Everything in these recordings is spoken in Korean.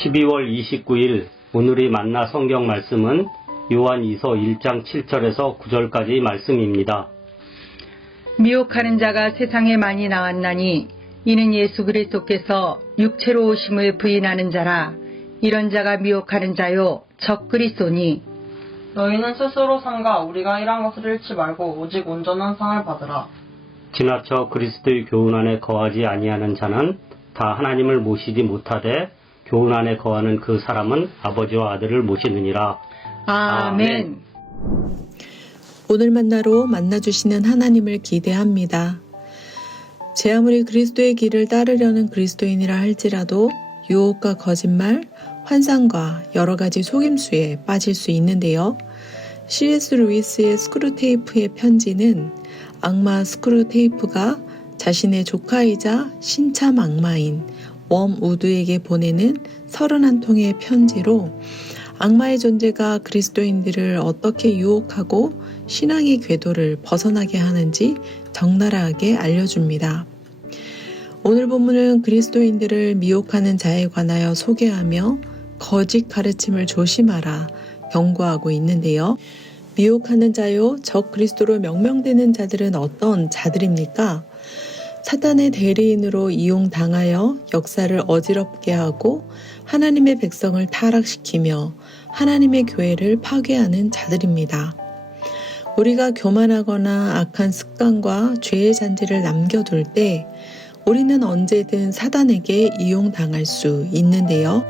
12월 29일 오늘이 만나 성경 말씀은 요한이서 1장 7절에서 9절까지 말씀입니다. 미혹하는 자가 세상에 많이 나왔나니 이는 예수 그리스도께서 육체로 오심을 부인하는 자라. 이런 자가 미혹하는 자요 적 그리스도니. 너희는 스스로 삼가 우리가 이런 것을 잃지 말고 오직 온전한 상을 받으라. 지나쳐 그리스도의 교훈 안에 거하지 아니하는 자는 다 하나님을 모시지 못하되 교훈 안에 거하는 그 사람은 아버지와 아들을 모시느니라. 아멘. 오늘 만나로 만나주시는 하나님을 기대합니다. 제 아무리 그리스도의 길을 따르려는 그리스도인이라 할지라도 유혹과 거짓말, 환상과 여러 가지 속임수에 빠질 수 있는데요. C.S. 루이스의 스크루테이프의 편지는 악마 스크루테이프가 자신의 조카이자 신참 악마인 웜 우드에게 보내는 31통의 편지로 악마의 존재가 그리스도인들을 어떻게 유혹하고 신앙의 궤도를 벗어나게 하는지 적나라하게 알려줍니다. 오늘 본문은 그리스도인들을 미혹하는 자에 관하여 소개하며 거짓 가르침을 조심하라 경고하고 있는데요. 미혹하는 자요, 적 그리스도로 명명되는 자들은 어떤 자들입니까? 사탄의 대리인으로 이용당하여 역사를 어지럽게 하고 하나님의 백성을 타락시키며 하나님의 교회를 파괴하는 자들입니다. 우리가 교만하거나 악한 습관과 죄의 잔재를 남겨둘 때 우리는 언제든 사단에게 이용당할 수 있는데요.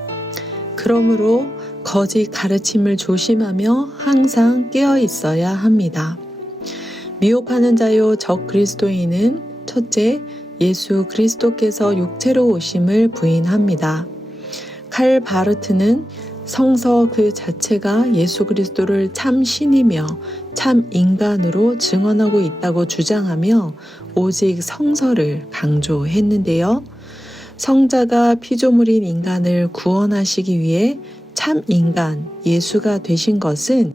그러므로 거짓 가르침을 조심하며 항상 깨어 있어야 합니다. 미혹하는 자요 적 그리스도인은 첫째, 예수 그리스도께서 육체로 오심을 부인합니다. 칼 바르트는 성서 그 자체가 예수 그리스도를 참 신이며 참 인간으로 증언하고 있다고 주장하며 오직 성서를 강조했는데요. 성자가 피조물인 인간을 구원하시기 위해 참 인간 예수가 되신 것은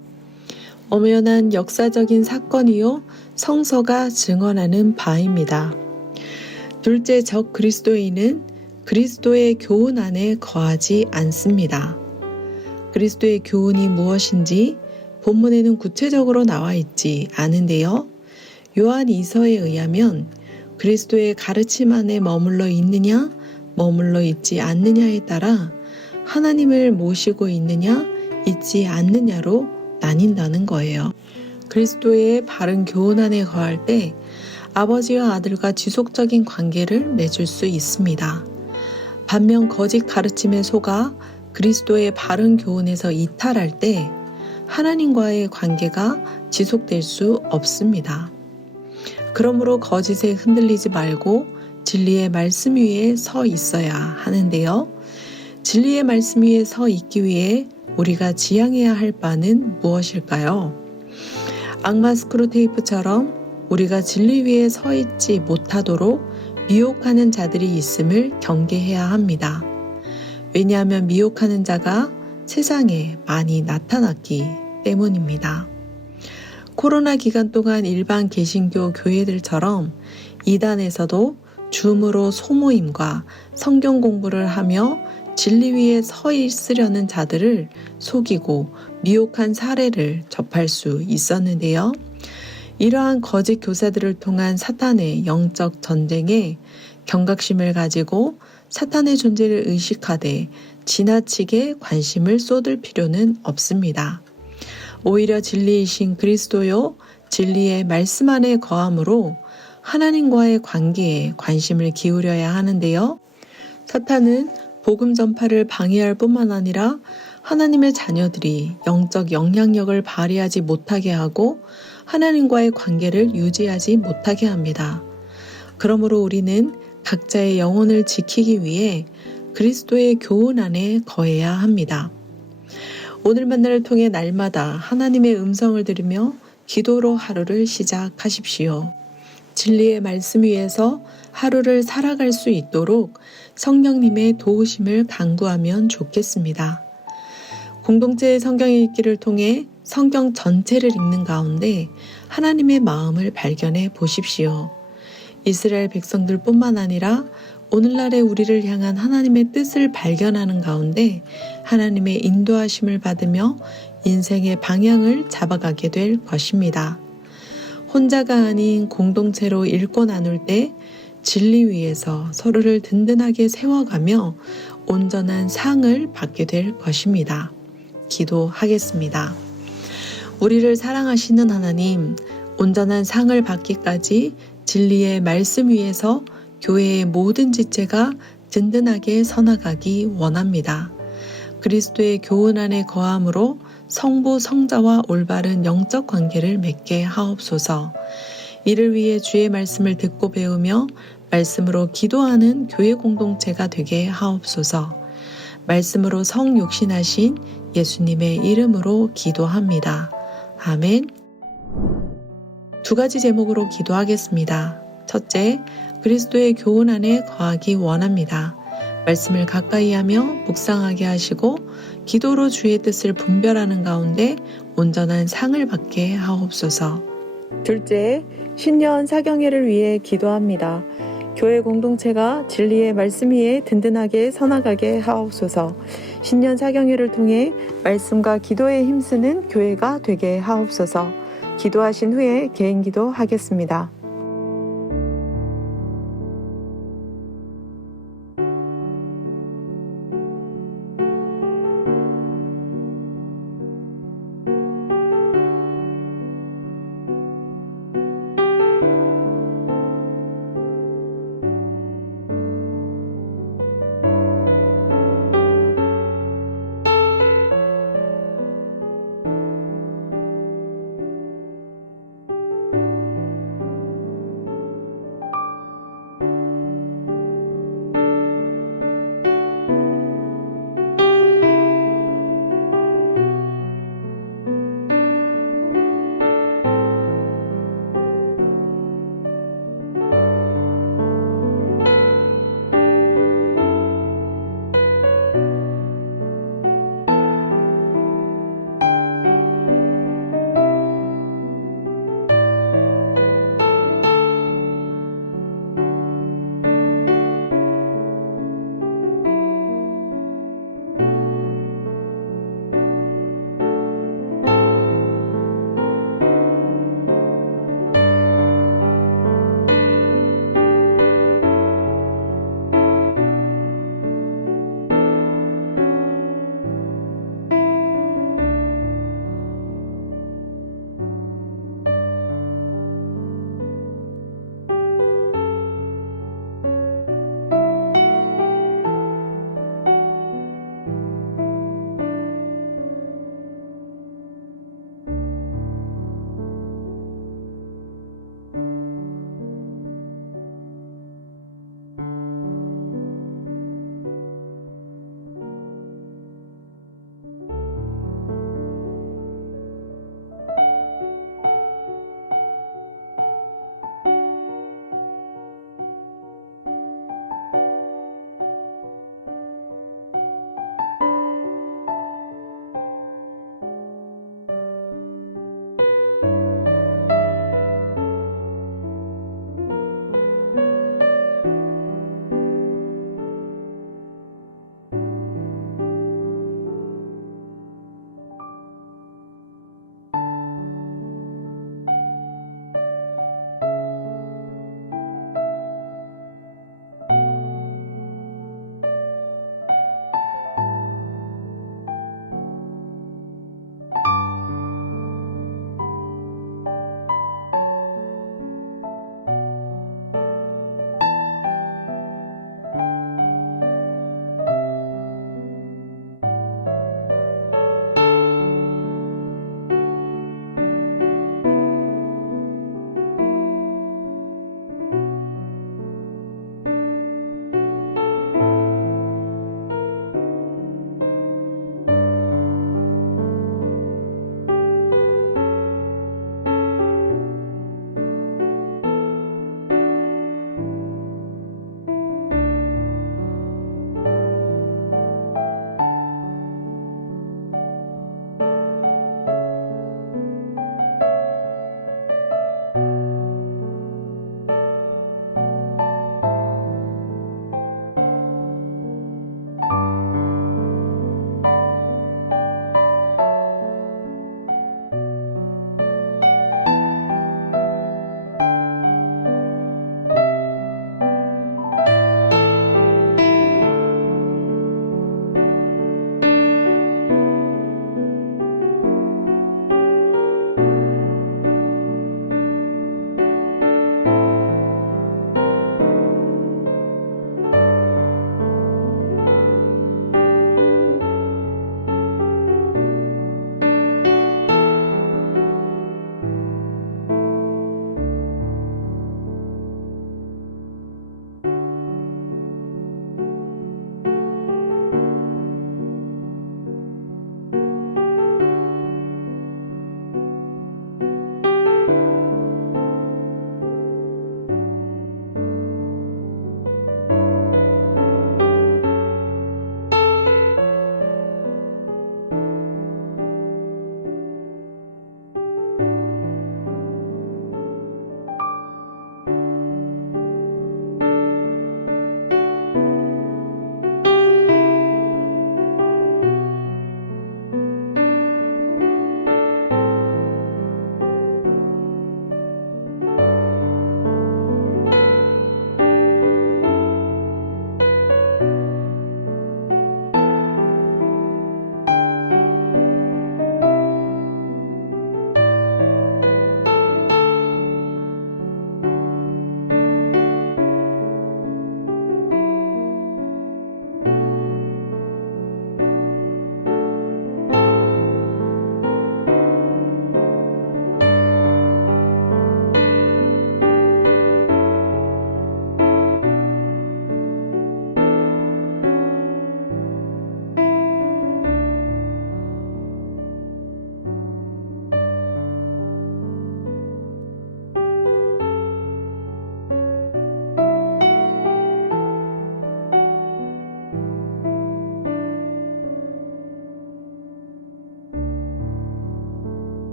엄연한 역사적인 사건이요 성서가 증언하는 바입니다. 둘째, 적 그리스도인은 그리스도의 교훈 안에 거하지 않습니다. 그리스도의 교훈이 무엇인지 본문에는 구체적으로 나와 있지 않은데요. 요한 2서에 의하면 그리스도의 가르침 안에 머물러 있느냐 머물러 있지 않느냐에 따라 하나님을 모시고 있느냐 있지 않느냐로 나뉜다는 거예요. 그리스도의 바른 교훈 안에 거할 때 아버지와 아들과 지속적인 관계를 맺을 수 있습니다. 반면 거짓 가르침에 속아 그리스도의 바른 교훈에서 이탈할 때 하나님과의 관계가 지속될 수 없습니다. 그러므로 거짓에 흔들리지 말고 진리의 말씀 위에 서 있어야 하는데요. 진리의 말씀 위에 서 있기 위해 우리가 지향해야 할 바는 무엇일까요? 악마 스크루테이프처럼 우리가 진리 위에 서 있지 못하도록 미혹하는 자들이 있음을 경계해야 합니다. 왜냐하면 미혹하는 자가 세상에 많이 나타났기 때문입니다. 코로나 기간 동안 일반 개신교 교회들처럼 이단에서도 줌으로 소모임과 성경 공부를 하며 진리 위에 서 있으려는 자들을 속이고 미혹한 사례를 접할 수 있었는데요. 이러한 거짓 교사들을 통한 사탄의 영적 전쟁에 경각심을 가지고 사탄의 존재를 의식하되 지나치게 관심을 쏟을 필요는 없습니다. 오히려 진리이신 그리스도요, 진리의 말씀 안에 거함으로 하나님과의 관계에 관심을 기울여야 하는데요. 사탄은 복음 전파를 방해할 뿐만 아니라 하나님의 자녀들이 영적 영향력을 발휘하지 못하게 하고 하나님과의 관계를 유지하지 못하게 합니다. 그러므로 우리는 각자의 영혼을 지키기 위해 그리스도의 교훈 안에 거해야 합니다. 오늘 만날을 통해 날마다 하나님의 음성을 들으며 기도로 하루를 시작하십시오. 진리의 말씀 위에서 하루를 살아갈 수 있도록 성령님의 도우심을 간구하면 좋겠습니다. 공동체의 성경 읽기를 통해 성경 전체를 읽는 가운데 하나님의 마음을 발견해 보십시오. 이스라엘 백성들뿐만 아니라 오늘날의 우리를 향한 하나님의 뜻을 발견하는 가운데 하나님의 인도하심을 받으며 인생의 방향을 잡아가게 될 것입니다. 혼자가 아닌 공동체로 읽고 나눌 때 진리 위에서 서로를 든든하게 세워가며 온전한 상을 받게 될 것입니다. 기도하겠습니다. 우리를 사랑하시는 하나님, 온전한 상을 받기까지 진리의 말씀 위에서 교회의 모든 지체가 든든하게 서나가기 원합니다. 그리스도의 교훈 안에 거함으로 성부 성자와 올바른 영적 관계를 맺게 하옵소서. 이를 위해 주의 말씀을 듣고 배우며 말씀으로 기도하는 교회 공동체가 되게 하옵소서. 말씀으로 성육신하신 예수님의 이름으로 기도합니다. 아멘. 2가지 제목으로 기도하겠습니다. 첫째, 그리스도의 교훈 안에 거하기 원합니다. 말씀을 가까이 하며 묵상하게 하시고 기도로 주의 뜻을 분별하는 가운데 온전한 상을 받게 하옵소서. 둘째, 신년 사경회를 위해 기도합니다. 교회 공동체가 진리의 말씀 위에 든든하게 서나가게 하옵소서. 신년 사경회를 통해 말씀과 기도에 힘쓰는 교회가 되게 하옵소서. 기도하신 후에 개인 기도 하겠습니다.